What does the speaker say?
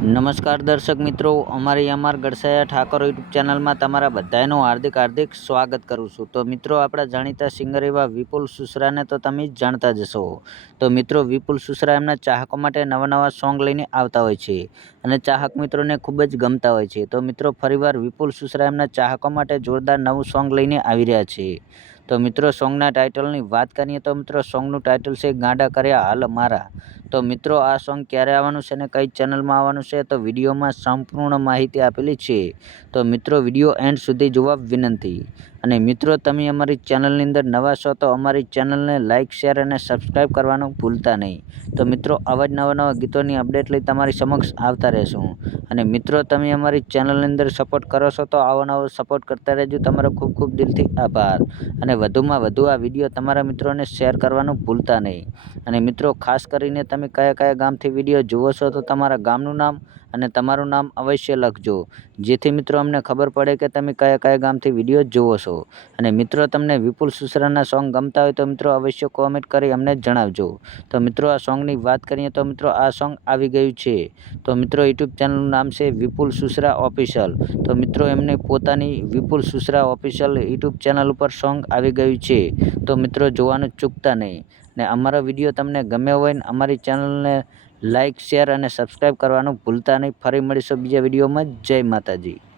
નમસ્કાર દર્શક મિત્રો, અમારી ગડસૈયા ઠાકોર યુટ્યુબ ચેનલમાં તમારા બધાનું હાર્દિક સ્વાગત કરું છું। તો મિત્રો, આપણા જાણીતા સિંગર એવા વિપુલ સુસરાને તો તમે જ જાણતા જ હશો। તો મિત્રો, વિપુલ સુસરા એમના ચાહકો માટે નવા સોંગ લઈને આવતા હોય છે અને ચાહક મિત્રોને ખૂબ જ ગમતા હોય છે। તો મિત્રો, ફરીવાર વિપુલ સુસરા એમના ચાહકો માટે જોરદાર નવું સોંગ લઈને આવી રહ્યા છે। તો મિત્રો, સોંગના ટાઇટલની વાત કરીએ તો મિત્રો, સોંગનું ટાઇટલ છે ગાંડા કર્યા હાલ મારા। તો મિત્રો, આ સોંગ ક્યારે આવવાનું છે અને કઈ ચેનલમાં આવવાનું છે તો વિડીયોમાં સંપૂર્ણ માહિતી આપેલી છે। તો મિત્રો, વિડીયો એન્ડ સુધી જોવા વિનંતી। અને મિત્રો, તમે અમારી ચેનલની અંદર નવા છો તો અમારી ચેનલને લાઇક, શેર અને સબસ્ક્રાઈબ કરવાનું ભૂલતા નહીં। તો મિત્રો, આવા જ નવા ગીતોની અપડેટ લઈ તમારી સમક્ષ આવતા રહેશું। અને મિત્રો, તમે અમારી ચેનલની અંદર સપોર્ટ કરો છો તો આવો નવો સપોર્ટ કરતા રહેજો। તમારો ખૂબ ખૂબ દિલથી આભાર। અને વધુમાં વધુ આ વિડીયો તમારા મિત્રોને શેર કરવાનું ભૂલતા નહીં। અને મિત્રો, ખાસ કરીને તમે કયા ગામથી વિડીયો જુઓ છો તો તમારા ગામનું નામ અને તમારું નામ અવશ્ય લખજો, જેથી મિત્રો અમને ખબર પડે કે તમે કયા ગામથી વિડીયો જુઓ છો। અને મિત્રો, તમને વિપુલ સુસરાના સોંગ ગમતા હોય તો મિત્રો અવશ્ય કોમેન્ટ કરી અમને જણાવજો। તો મિત્રો, આ સોંગની વાત કરીએ તો મિત્રો, આ સોંગ આવી ગયું છે। તો મિત્રો, યુટ્યુબ ચેનલનું નામ છે વિપુલ સુસરા ઓફિશિયલ। તો મિત્રો, એમને પોતાની વિપુલ સુસરા ઓફિશિયલ યુટ્યુબ ચેનલ ઉપર સોંગ આવી ગયું છે। તો મિત્રો, જોવાનું ચૂકતા નહીં। ને અમારો વિડીયો તમને ગમ્યો હોય ને અમારી ચેનલને લાઇક, શેર અને સબસ્ક્રાઈબ કરવાનું ભૂલતા નહીં। ફરી મળીશું બીજા વિડીયોમાં। જય માતાજી।